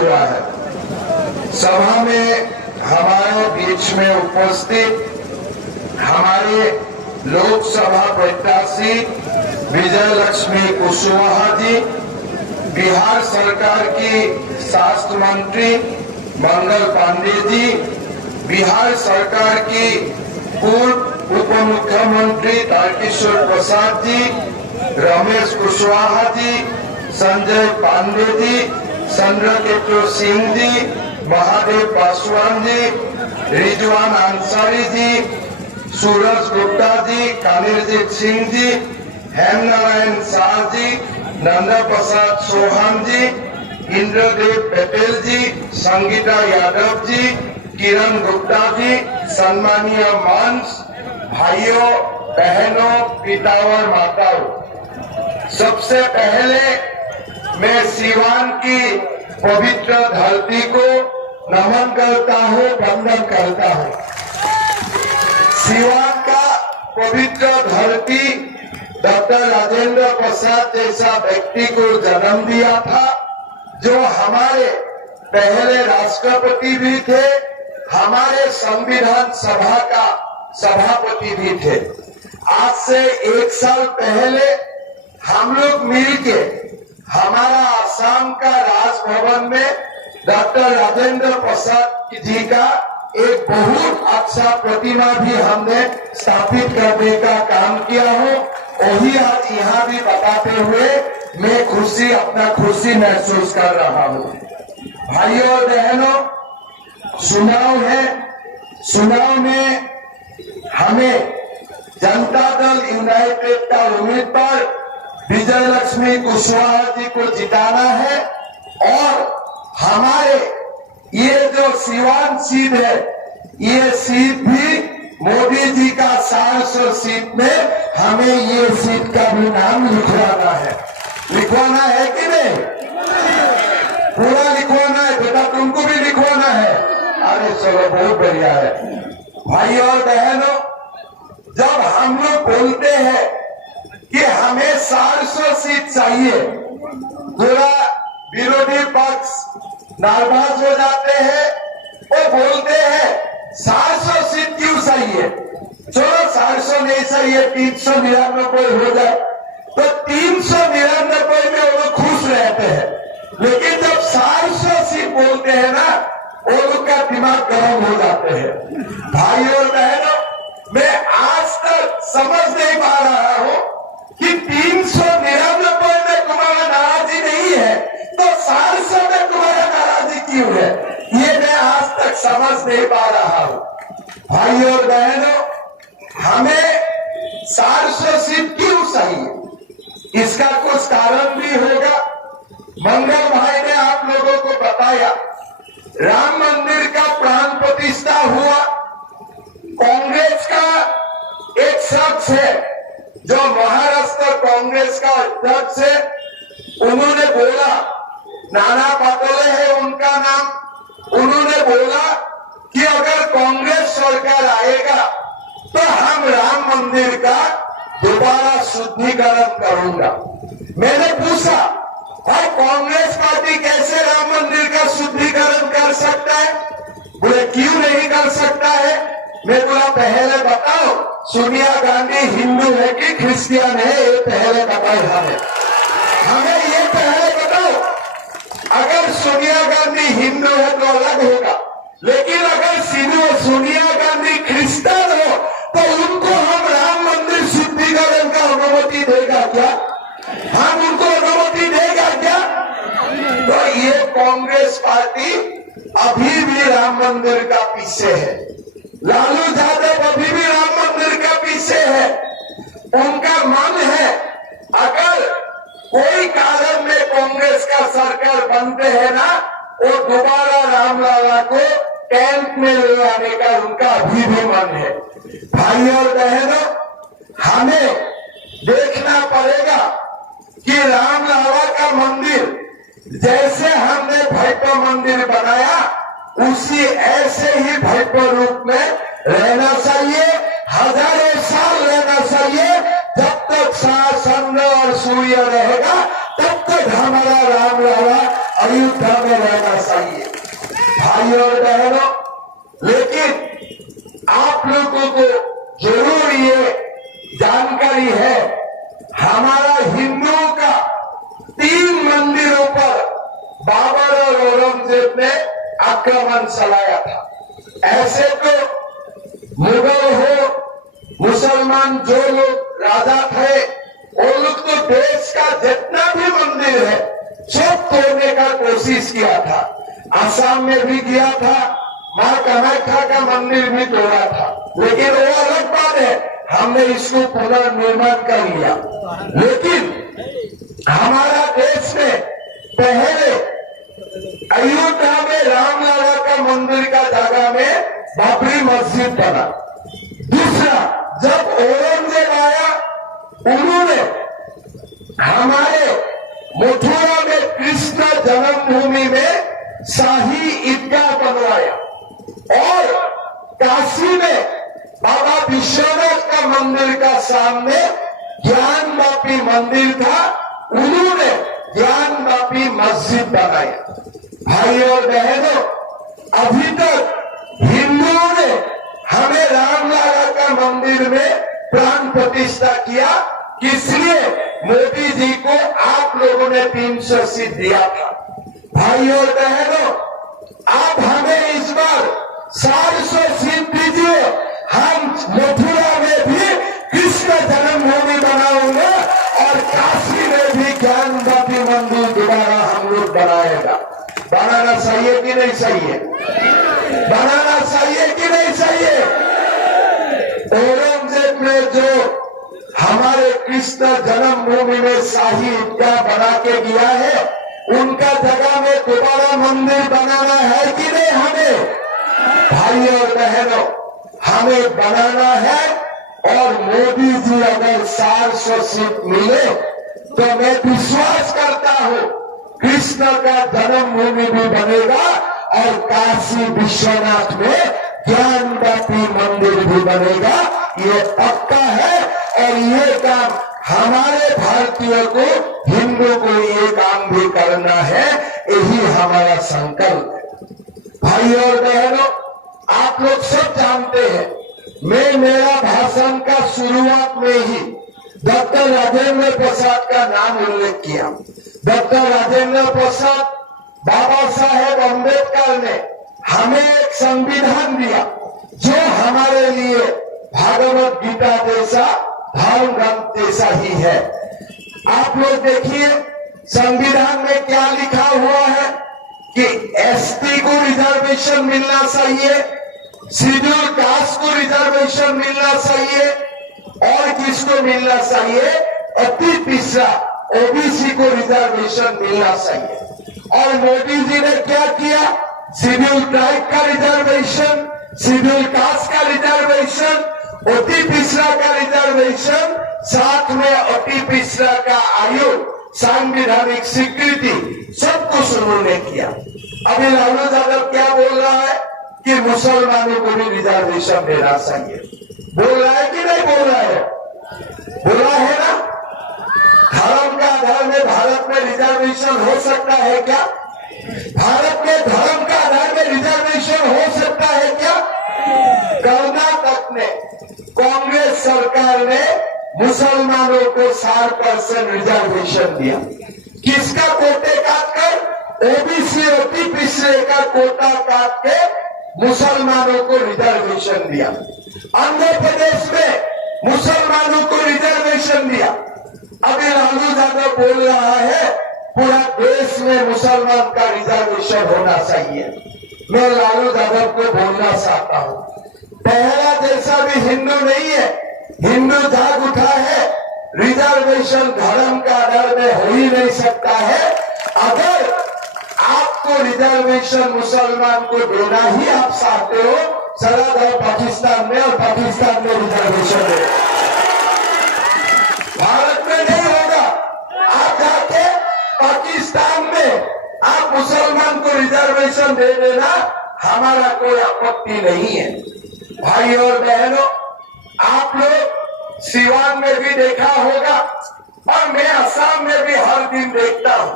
हुआ है। सभा में हमारे बीच में उपस्थित हमारे लोकसभा प्रत्याशी विजय लक्ष्मी कुशवाहा जी, बिहार सरकार की स्वास्थ्य मंत्री मंगल पांडे जी, बिहार सरकार की पूर्व उप मुख्यमंत्री तारकिशोर प्रसाद जी, रमेश कुशवाहा जी, संजय पांडे जी, चंद्रकेतु सिंह जी, महादेव पासवान जी, रिजवान अंसारी जी, सूरज गुप्ता जी, कानिरजीत सिंह जी, हेमनारायण शाह जी, नंदा प्रसाद चौहान जी, इंद्रदेव पटेल जी, संगीता यादव जी, किरण गुप्ता जी, सम्मानीय मंच, भाइयों बहनों, पिता और माताओं, सबसे पहले मैं सिवान की पवित्र धरती को नमन करता हूँ, वंदन करता हूँ। सिवान का पवित्र धरती डॉक्टर राजेंद्र प्रसाद जैसा व्यक्ति को जन्म दिया था, जो हमारे पहले राष्ट्रपति भी थे, हमारे संविधान सभा का सभापति भी थे। आज से 1 साल पहले हम लोग मिलके हमारा आसाम का राजभवन में डॉक्टर राजेंद्र प्रसाद जी का एक बहुत अच्छा प्रतिमा भी हमने स्थापित करने का काम किया हो। वही आज यहाँ भी बताते हुए मैं अपना खुशी महसूस कर रहा हूँ। भाइयों और बहनों, चुनाव है, चुनाव में हमें जनता दल यूनाइटेड का उम्मीदवार विजय लक्ष्मी कुशवाहा जी को जिताना है और हमारे ये जो सिवान सीट है, ये सीट भी मोदी जी का 400 सीट में हमें ये सीट का भी नाम लिखवाना है। लिखवाना है कि नहीं? पूरा लिखवाना है बेटा, तुमको भी लिखवाना है। अरे चलो बहुत बढ़िया है। भाई और बहनों, जब हम लोग बोलते हैं कि हमें 400 सीट चाहिए, पूरा विरोधी पक्ष नाराज हो जाते हैं। वो बोलते हैं 400 सीट क्यों चाहिए, चलो 400 नहीं चाहिए, 399 हो जाए, तो 399 में वो लोग खुश रहते हैं। लेकिन जब 400 सीट बोलते हैं ना, वो लोग का दिमाग गर्म हो जाते हैं। भाई और बहनों, मैं आज तक समझ नहीं पा रहा हूं कि 399 में तुम्हारा नाराजी नहीं है तो 400 में तुम्हारा नाराजी क्यों है, ये मैं आज तक समझ नहीं पा रहा हूं। भाई और बहनों, हमें 400 सीट क्यों चाहिए, इसका कुछ कारण भी होगा। मंगल भाई ने आप लोगों को बताया, राम मंदिर का प्राण प्रतिष्ठा हुआ। कांग्रेस का एक शख्स है जो महाराष्ट्र कांग्रेस का अध्यक्ष है, उन्होंने बोला, नाना पटोले है उनका नाम, उन्होंने बोला कि अगर कांग्रेस सरकार आएगा तो हम राम मंदिर का दोबारा शुद्धिकरण करूंगा। मैंने पूछा, भाई कांग्रेस पार्टी कैसे राम मंदिर का शुद्धिकरण कर सकता है? बोले क्यों नहीं कर सकता है? मैं बोला पहले बताओ, सोनिया गांधी हिंदू है कि क्रिश्चियन है, ये पहले बताओ हमें ये पहले बताओ। अगर सोनिया गांधी हिंदू है तो अलग होगा, लेकिन अगर सोनिया गांधी क्रिश्चियन हो तो उनको हम राम मंदिर शुद्धिकरण का अनुमति देगा क्या? हम उनको अनुमति देगा क्या? तो ये कांग्रेस पार्टी अभी भी राम मंदिर का पीछे है। लालू यादव अभी भी राम मंदिर का पीछे है। उनका मन है, अगर कोई कारण में कांग्रेस का सरकार बनते हैं ना, वो दोबारा रामलला को कैंप में ले आने का उनका अभी भी मन है। भाई और बहनों, हमें देखना पड़ेगा कि रामलला का मंदिर जैसे हमने भव्य मंदिर बनाया, उसी ऐसे ही भव्य रूप में रहना चाहिए, हजारों साल रहना चाहिए। जब तक चंद्र और सूर्य रहेगा तब तक हमारा रामलला अयोध्या में रहना चाहिए। बाबर और औरंगजेब ने आक्रमण चलाया था। ऐसे तो मुगल हो, मुसलमान जो लोग राजा थे, वो लोग तो देश का जितना भी मंदिर है सब तोड़ने का कोशिश किया था। आसाम में भी किया था, मां कामाख्या का मंदिर भी तोड़ा था, लेकिन वो अलग बात है, हमने इसको पुनर्निर्माण कर लिया। लेकिन हमारा देश में पहले अयोध्या में रामलला का मंदिर का जगह में बाबरी मस्जिद बना। दूसरा, जब औरंगजेब आया, उन्होंने हमारे मथुरा में कृष्ण जन्मभूमि में शाही ईदगाह बनवाया और काशी में बाबा विश्वनाथ का मंदिर का सामने ज्ञानवापी मंदिर था, उन्होंने ज्ञानवापी मस्जिद बनाया। भाई और बहनों, अभी तक हिंदुओं ने हमें रामलला का मंदिर में प्राण प्रतिष्ठा किया, इसलिए मोदी जी को आप लोगों ने 300 सीट दिया था। भाई और बहनों, आप हमें इस बार 400 सीट दीजिए, हम मथुरा में भी कृष्ण जन्मभूमि बनाऊंगा और काशी में भी ज्ञानवापी मंदिर दोबारा हम लोग बनाएगा। बनाना सही है कि नहीं सही है? बनाना सही है कि नहीं सही है? औरंगजेब ने जो हमारे कृष्ण जन्मभूमि में शाही ईदगाह बना के गया है, उनका जगह में दोबारा मंदिर बनाना है कि नहीं हमें? भाई और बहनों, हमें बनाना है और मोदी जी अगर 400 सीट मिले तो मैं विश्वास करता हूं कृष्ण का जन्मभूमि भी बनेगा और काशी विश्वनाथ में ज्ञानवापी मंदिर भी बनेगा। ये पक्का है और ये काम हमारे भारतीयों को, हिंदू को ये काम भी करना है, यही हमारा संकल्प है। भाई और बहनों, आप लोग सब जानते हैं, मैं मेरा भाषण का शुरुआत में ही डॉक्टर राजेंद्र प्रसाद का नाम उल्लेख किया। डॉक्टर राजेंद्र प्रसाद, बाबा साहेब अम्बेडकर ने हमें एक संविधान दिया जो हमारे लिए भागवत गीता जैसा, धर्म ग्रंथ जैसा ही है। आप लोग देखिए संविधान में क्या लिखा हुआ है कि एसटी को रिजर्वेशन मिलना चाहिए, शेड्यूल कास्ट को रिजर्वेशन मिलना चाहिए और किसको मिलना चाहिए? अति पिछड़ा ओबीसी को रिजर्वेशन मिलना चाहिए। और मोदी जी ने क्या किया? शेड्यूल ट्राइब का रिजर्वेशन, शेड्यूल कास्ट का रिजर्वेशन, अति पिछड़ा का रिजर्वेशन, साथ में अति पिछड़ा का आयु, संवैधानिक स्वीकृति, सब कुछ उन्होंने किया। अभी लालू यादव क्या बोल रहा है कि मुसलमानों को भी रिजर्वेशन देना चाहिए। बोल रहा है कि नहीं बोल रहा है? बोला है ना? धर्म का आधार में भारत में रिजर्वेशन हो सकता है क्या? भारत में धर्म का आधार में रिजर्वेशन हो सकता है क्या? कर्नाटक में कांग्रेस सरकार ने मुसलमानों को 60% रिजर्वेशन दिया। किसका कोटे काट कर? ओबीसी अति पिछड़े का कोटा काट के मुसलमानों को रिजर्वेशन दिया। आंध्र प्रदेश में मुसलमानों को रिजर्वेशन दिया। अभी लालू यादव बोल रहा है पूरा देश में मुसलमान का रिजर्वेशन होना चाहिए। मैं लालू यादव को बोलना चाहता हूं, पहला जैसा भी हिंदू नहीं है, हिंदू जाग उठा है, रिजर्वेशन धर्म का आधार में हो ही नहीं सकता है। अगर आपको रिजर्वेशन मुसलमान को देना ही आप चाहते हो, चला जाओ पाकिस्तान में और पाकिस्तान में रिजर्वेशन दे। भारत में नहीं होगा। आप जाके पाकिस्तान में आप मुसलमान को रिजर्वेशन दे देना, हमारा कोई आपत्ति नहीं है। भाई और बहनों, आप लोग सिवान में भी देखा होगा और मैं असम में भी हर दिन देखता हूं,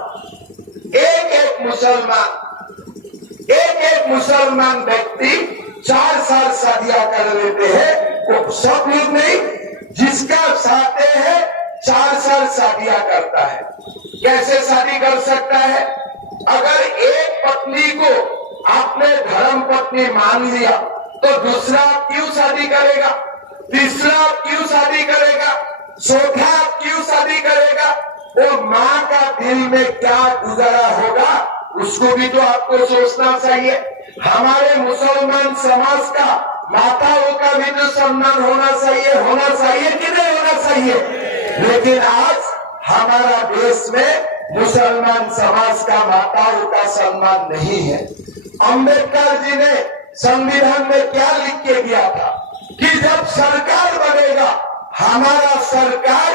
एक एक मुसलमान व्यक्ति 4 साल शादियां कर लेते हैं। वो सब लोग नहीं, जिसका चाहते हैं 4 साल शादियां करता है। कैसे शादी कर सकता है? अगर एक पत्नी को आपने धर्म पत्नी मान लिया तो दूसरा क्यों शादी करेगा, तीसरा क्यों शादी करेगा, चौथा क्यों शादी करेगा? वो माँ का दिल में क्या गुजरा होगा उसको भी तो आपको सोचना चाहिए। हमारे मुसलमान समाज का माताओं का भी तो सम्मान होना चाहिए कि नहीं होना चाहिए? लेकिन आज हमारा देश में मुसलमान समाज का माताओं का सम्मान नहीं है। अंबेडकर जी ने संविधान में क्या लिख के दिया था कि जब सरकार बनेगा हमारा सरकार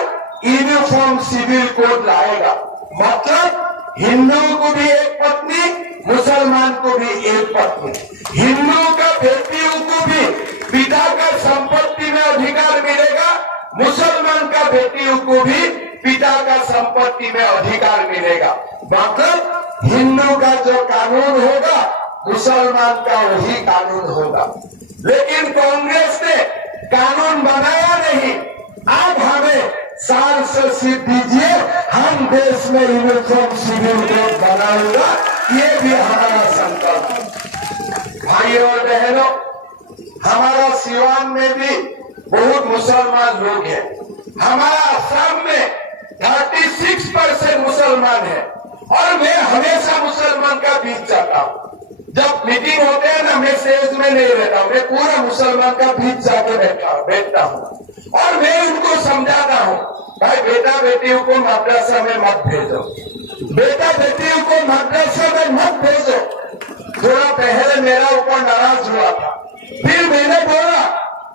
यूनिफॉर्म सिविल कोड लाएगा, मतलब हिंदुओं को भी एक पत्नी, मुसलमान को भी एक पत्नी, हिंदुओं का बेटियों को भी पिता का संपत्ति में अधिकार मिलेगा, मुसलमान का बेटियों को भी पिता का संपत्ति में अधिकार मिलेगा। मतलब हिंदू का जो कानून होगा मुसलमान का वही कानून होगा। लेकिन कांग्रेस ने कानून बनाया नहीं। अब हमें 4 से सीट दीजिए, हम देश में यूनिफॉर्म सिविल कोड बनाऊंगा, ये भी हमारा संकल्प है। भाइयों और बहनों, हमारा सिवान में भी बहुत मुसलमान लोग हैं। हमारा असम में 36% मुसलमान है और मैं हमेशा मुसलमान का बीच जाता हूँ। जब मीटिंग होते हैं ना, मैं स्टेज में नहीं रहता हूँ, मैं पूरा मुसलमान का बीच जाके बैठता हूँ और मैं उनको समझाता हूँ, भाई बेटा बेटियों को मदरसा में मत भेजो, बेटा बेटियों को मदरसा में मत भेजो। थोड़ा पहले मेरा ऊपर नाराज हुआ था, फिर मैंने बोला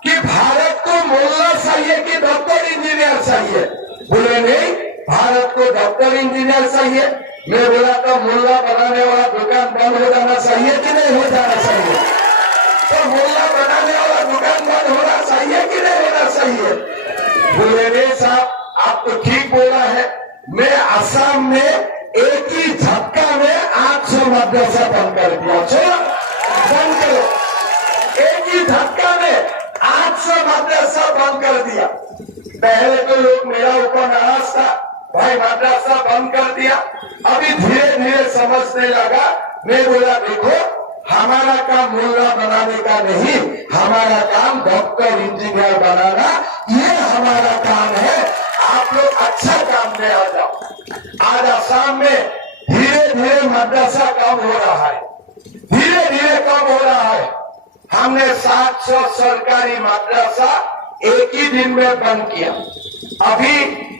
कि भारत को मोल्ला चाहिए कि डॉक्टर इंजीनियर चाहिए? बोले नहीं, भारत को डॉक्टर इंजीनियर चाहिए। मैं बोला तो मुल्ला बनाने वाला दुकान बंद हो जाना चाहिए कि नहीं हो जाना चाहिए? तो मुल्ला बनाने वाला दुकान बंद होना चाहिए कि नहीं होना चाहिए? बोले नहीं साहब, आप तो ठीक बोला है। मैं असम में एक ही झटका में 800 मदरसा बंद कर दिया। चलो बंद करो, एक ही झटका में 800 मदरसा बंद कर दिया। पहले तो लोग मेरा ऊपर नाराज था, भाई मदरसा बंद कर दिया। अभी धीरे धीरे समझने लगा। मैं बोला देखो, हमारा काम मुल्ला बनाने का नहीं, हमारा काम डॉक्टर इंजीनियर बनाना, ये हमारा काम है। आप लोग अच्छा काम में आ जाओ। आज असम में धीरे धीरे मदरसा कम हो रहा है, धीरे धीरे कम हो रहा है। हमने 700 सरकारी मदरसा एक ही दिन में बंद किया। अभी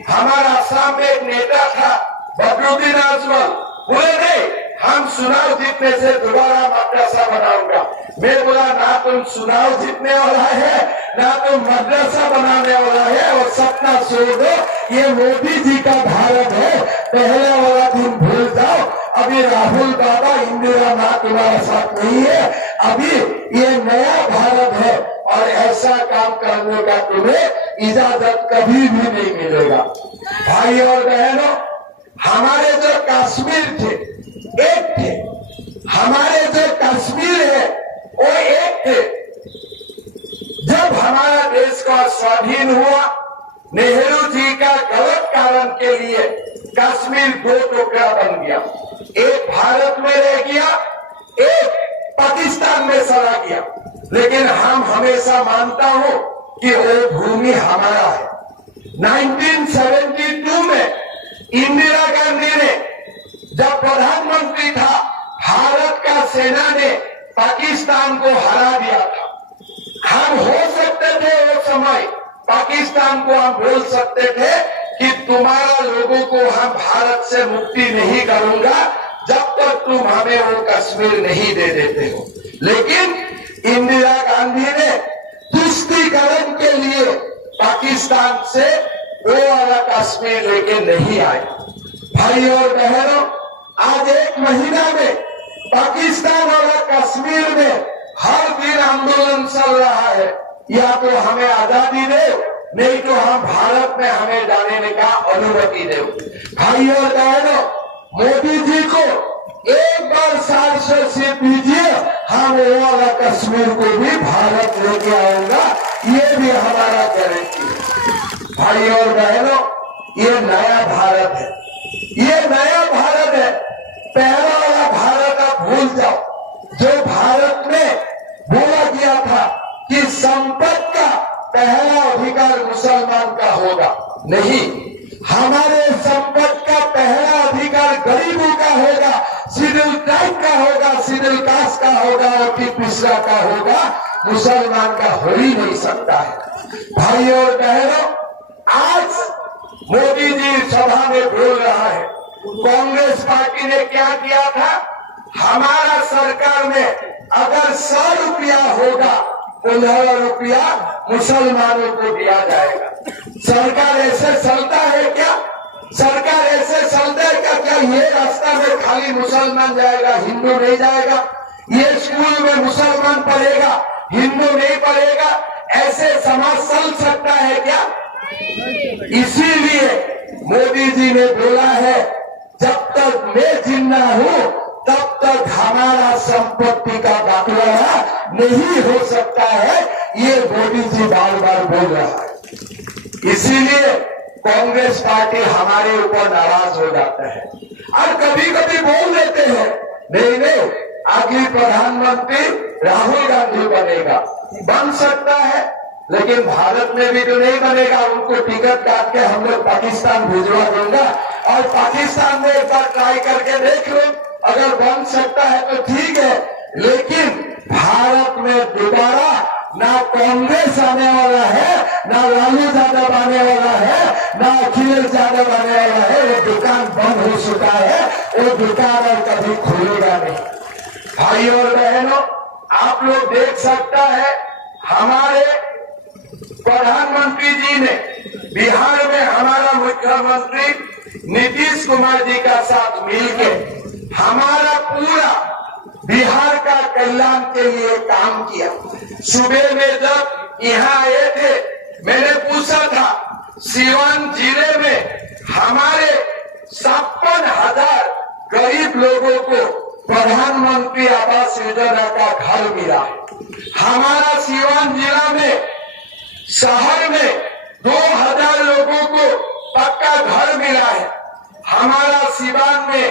हमारा असम में एक नेता था बदरुद्दीन अजमल, बोले नहीं, हम चुनाव जीतने से दोबारा मदरसा बनाऊंगा। मैं बोला ना तुम चुनाव जीतने वाला है, ना तुम मदरसा बनाने वाला है, और सपना छोड़ दो। ये मोदी जी का भारत है, पहले वाला दिन भूल जाओ। अभी राहुल बाबा, इंदिरा माँ तुम्हारे साथ नहीं है। अभी ये नया भारत है और ऐसा काम करने का तुम्हें इजाजत कभी भी नहीं मिलेगा। भाई और बहनों, हमारे जो कश्मीर थे एक थे, हमारे जो कश्मीर है वो एक थे। जब हमारा देश का स्वाधीन हुआ, नेहरू जी का गलत कारण के लिए कश्मीर 2 टुकड़ा बन गया। एक भारत में रह गया, एक पाकिस्तान में चला गया। लेकिन हम हमेशा मानता हूं कि वो भूमि हमारा है। 1972 में इंदिरा गांधी ने जब प्रधानमंत्री था, भारत का सेना ने पाकिस्तान को हरा दिया था। हम हो सकते थे वो समय, पाकिस्तान को हम बोल सकते थे कि तुम्हारा लोगों को हम भारत से मुक्ति नहीं करूंगा जब तक तुम हमें वो कश्मीर नहीं दे देते हो। लेकिन इंदिरा गांधी ने तुष्टीकरण के लिए पाकिस्तान से वो वाला कश्मीर लेके नहीं आए। भाई और बहनों, आज 1 महीना में पाकिस्तान वाला कश्मीर में हर दिन आंदोलन चल रहा है, या तो हमें आजादी दे, नहीं तो हम भारत में हमें जाने का अनुमति दे। भाई और बहनों, मोदी जी को एक बार 400 सीट दीजिए, हम वो वाला कश्मीर को भी भारत लेके आऊंगा, ये भी हमारा गारंटी है। भाई और बहनों, ये नया भारत है, ये नया भारत है। पहला वाला भारत आप भूल जाओ। जो भारत में बोला गया था कि संपत्ति का पहला अधिकार मुसलमान का होगा, नहीं, हमारे संपत्ति का पहला अधिकार गरीबों का होगा, शेड्यूल ट्राइब का होगा, शेड्यूल कास्ट का होगा और फिर पिछड़ा का होगा, मुसलमान का हो ही नहीं सकता है। भाई और बहनों, आज मोदी जी सभा में बोल रहा है, कांग्रेस पार्टी ने क्या किया था, हमारा सरकार में अगर 100 रुपया होगा 15 रुपया मुसलमानों को दिया जाएगा। सरकार ऐसे चलता है क्या? सरकार ऐसे चलता है क्या ये रास्ता में खाली मुसलमान जाएगा, हिंदू नहीं जाएगा? ये स्कूल में मुसलमान पढ़ेगा, हिंदू नहीं पढ़ेगा? ऐसे समाज चल सकता है क्या? इसीलिए मोदी जी ने बोला है, जब तक मैं जिंदा हूं तब तक हमारा संपत्ति का बंटवारा नहीं हो सकता है, ये मोदी जी बार बार बोल रहा है। इसीलिए कांग्रेस पार्टी हमारे ऊपर नाराज हो जाता है और कभी कभी बोल देते हैं, नहीं नहीं, अगली प्रधानमंत्री राहुल गांधी बनेगा। बन सकता है, लेकिन भारत में भी तो नहीं बनेगा। उनको टिकट काट के हम लोग पाकिस्तान भिजवा देंगे और पाकिस्तान में एक बार ट्राई करके देख लो, अगर बन सकता है तो ठीक है, लेकिन भारत में दोबारा ना कांग्रेस आने वाला है, ना लालू यादव आने वाला है, ना अखिलेश यादव आने वाला है। वो दुकान बंद हो चुका है, वो दुकान और कभी खुलेगा नहीं। भाई और बहनों, आप लोग देख सकता है, हमारे प्रधानमंत्री जी ने बिहार में हमारा मुख्यमंत्री नीतीश कुमार जी का साथ मिलकर हमारा पूरा बिहार का कल्याण के लिए काम किया। सुबह में जब यहाँ आए थे, मैंने पूछा था, सीवान जिले में हमारे 56,000 गरीब लोगों को प्रधानमंत्री आवास योजना का घर मिला है। हमारा सीवान जिला में शहर में 2,000 लोगों को पक्का घर मिला है। हमारा सीवान में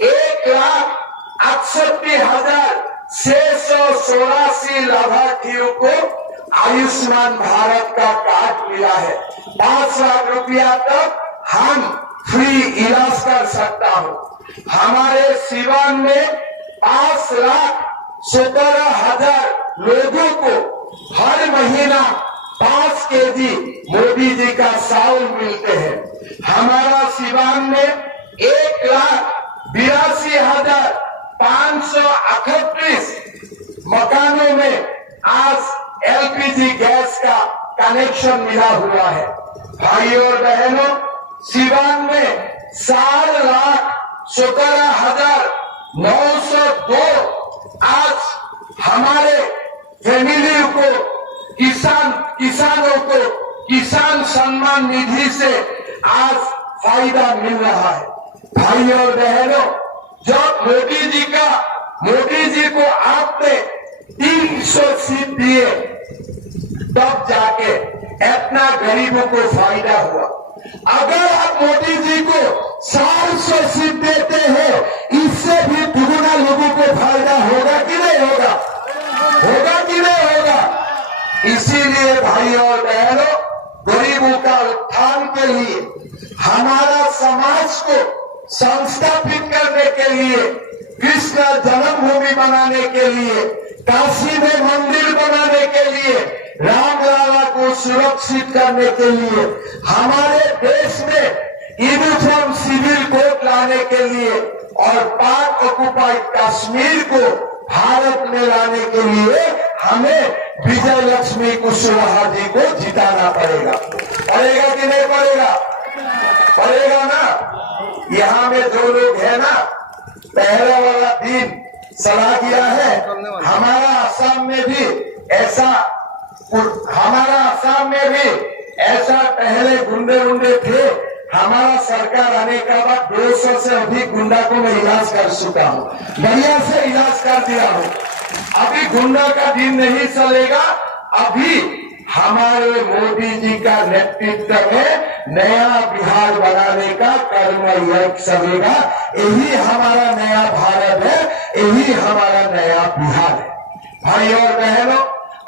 1,68,684 लाभार्थियों को आयुष्मान भारत का कार्ड मिला है। 5 लाख रुपया तक हम फ्री इलाज कर सकता हूं। हमारे सीवान में 5,17,000 लोगों को हर महीना 5 केजी मोदी जी का चावल मिलते हैं। हमारा सीवान में 1,82,538 मकानों में आज एलपीजी गैस का कनेक्शन मिला हुआ है। भाई और बहनों, सीवान में 4,17,902 आज हमारे फैमिली को किसानों को किसान सम्मान निधि से आज फायदा मिल रहा है। भाई और बहनों, जब मोदी जी को आपने 300 सीट दिए, तब जाके इतना गरीबों को फायदा हुआ। अगर आप मोदी जी को 400 सीट देते हैं, इससे भी दुगुना लोगों को फायदा होगा कि नहीं होगा? होगा कि नहीं होगा? इसीलिए भाई और बहनों, गरीबों का उत्थान के लिए, हमारा समाज को संस्थापित करने के लिए, कृष्ण जन्मभूमि बनाने के लिए, काशी में मंदिर बनाने के लिए, रामलला को सुरक्षित करने के लिए, हमारे देश में यूनिफॉर्म सिविल कोड लाने के लिए और पाक ऑक्युपाइड कश्मीर को भारत में लाने के लिए हमें विजय लक्ष्मी कुशवाहा जी को जिताना पड़ेगा। पड़ेगा कि नहीं पड़ेगा? पड़ेगा ना। यहाँ में जो लोग है ना, पहला वाला दिन सलाह किया है। हमारा आसाम में भी ऐसा पहले गुंडे थे। हमारा सरकार आने के बाद 200 से अधिक गुंडा को मैं इलाज कर चुका हूँ, बढ़िया से इलाज कर दिया हूँ। अभी गुंडा का दिन नहीं चलेगा। अभी हमारे मोदी जी का नेतृत्व में नया बिहार बनाने का कर्म योग सवेगा। यही हमारा नया भारत है, यही हमारा नया बिहार है। भाई और बहनों,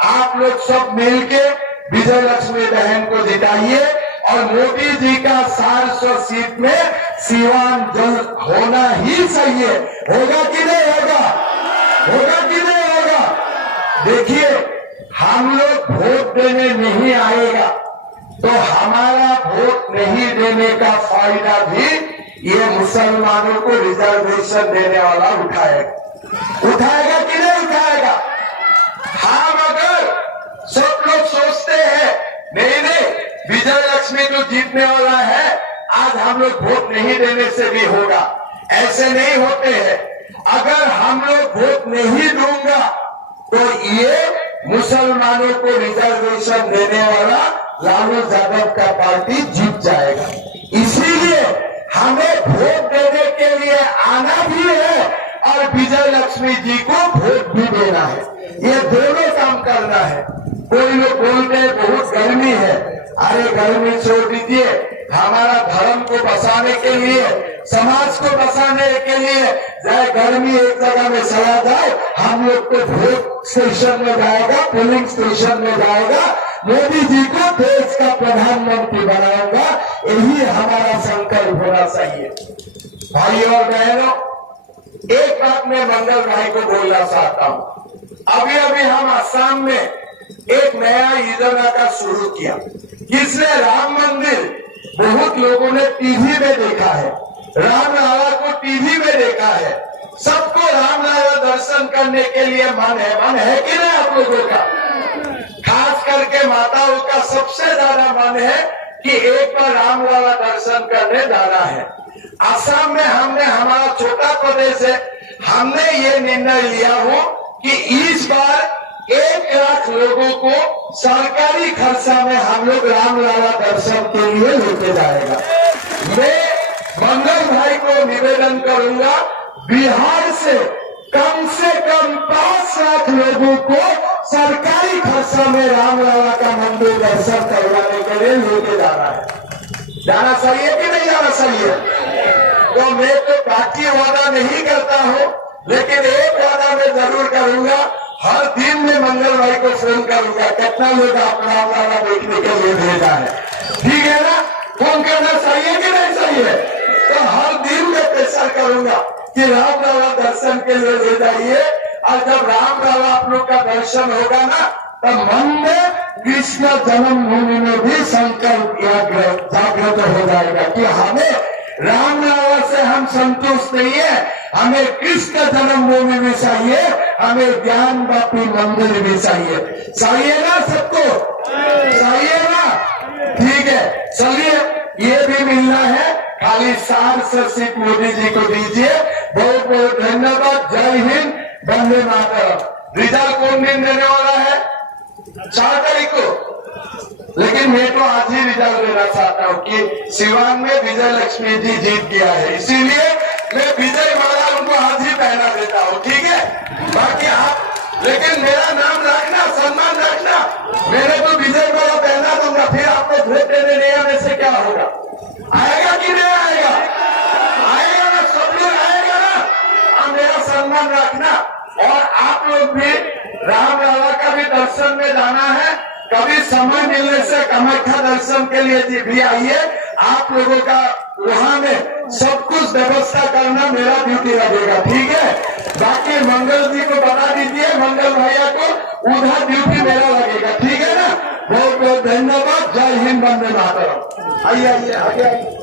आप लोग सब मिलके विजय लक्ष्मी बहन को जिताइए और मोदी जी का 400 सीट में सीवान जल होना ही चाहिए। होगा कि नहीं होगा? होगा कि नहीं होगा? देखिए, हम लोग वोट देने नहीं आएगा तो हमारा वोट नहीं देने का फायदा भी ये मुसलमानों को रिजर्वेशन देने वाला उठाएगा कि नहीं उठाएगा? हम अगर सब लोग सोचते हैं नहीं विजय लक्ष्मी तो जीतने वाला है, आज हम लोग वोट नहीं देने से भी होगा, ऐसे नहीं होते हैं। अगर हम लोग वोट नहीं दूंगा तो ये मुसलमानों को रिजर्वेशन देने वाला लालू यादव का पार्टी जीत जाएगा। इसीलिए हमें वोट देने के लिए आना भी है और विजय लक्ष्मी जी को वोट भी देना है। ये दोनों काम करना है। कोई लोग बोलते हैं बहुत गर्मी है, अरे गर्मी छोड़ दीजिए, हमारा धर्म को बचाने के लिए, समाज को बचाने के लिए चाहे गर्मी एक जगह में चला जाए, हम लोग को वोट स्टेशन में जाएगा, पोलिंग स्टेशन में जाएगा, मोदी जी को देश का प्रधानमंत्री बनाऊंगा, यही हमारा संकल्प होना चाहिए। भाई और बहनों, एक बात मैं मंगल भाई को बोलना चाहता हूं। अभी अभी हम असम में एक नया योजना का शुरू किया, जिसने राम मंदिर बहुत लोगों ने टीवी में देखा है, रामलला को टीवी में देखा है, सबको रामलला दर्शन करने के लिए मन है कि नहीं आप लोगों का? खास करके माताओं का सबसे ज्यादा मन है कि एक बार रामलला दर्शन करने जाना है। असम में हमने, हमारा छोटा प्रदेश है, हमने ये निर्णय लिया हो कि इस बार 1 लाख लोगों को सरकारी खर्चा में हम लोग रामलला दर्शन के लिए लेके जाएगा। मैं मंगल भाई को निवेदन करूंगा, बिहार से कम 5 लाख लोगों को सरकारी खर्चा में रामलला का मंदिर दर्शन करवाने के लिए लेके जाना है। जाना चाहिए कि नहीं जाना चाहिए? तो मैं तो बाकी वादा नहीं करता हूं, लेकिन एक वादा मैं जरूर करूंगा, हर दिन में मंगल भाई को फोन करूंगा कितना लोग आप रामलला देखने के लिए भेजा है। ठीक है ना? फोन करना चाहिए कि नहीं चाहिए? तो हर दिन में प्रेशर करूंगा कि रामलला दर्शन के लिए ले जाइए, और जब रामलला आप लोग का दर्शन होगा ना, तब मन में कृष्ण जन्मभूमि में भी संकल्प जागृत हो जाएगा कि हमें रामलला से हम संतुष्ट नहीं है, हमें कृष्ण जन्मभूमि भी चाहिए, हमें ज्ञान वापी मंदिर भी चाहिए ना सबको? चाहिए ना? ठीक है, चलिए ये भी मिलना है, खाली 400 सीट मोदी जी को दीजिए। बहुत बहुत धन्यवाद। जय हिंद, वंदे मातरम। रिजल्ट कौन दिन देने वाला है? 4 तारीख को। लेकिन मैं तो आज ही रिजल्ट लेना चाहता हूँ कि सिवान में विजय लक्ष्मी जी जीत गया है, इसीलिए मैं विजय माला उनको आज ही पहना देता हूँ। ठीक है? बाकी आप लेकिन मेरा नाम रखना, सम्मान रखना। मैंने तो विजय माला पहना दूंगा, फिर आपको वोट देने नहीं आने से क्या होगा? आएगा कि नहीं आएगा? आएगा ना? सब लोग आएगा ना? अब मेरा सम्मान रखना। और आप लोग भी रामलला का भी दर्शन में जाना है, कभी समय मिलने से कामाख्या दर्शन के लिए जी भी आइए। आप लोगों का वहां में सब कुछ व्यवस्था करना मेरा ड्यूटी लगेगा। ठीक है? बाकी मंगल जी को बता दीजिए, मंगल भैया को, उधर ड्यूटी मेरा लगेगा। ठीक है ना? बहुत बहुत धन्यवाद। जय हिंद, वंदे मातरम। आइए आइए आगे आइए।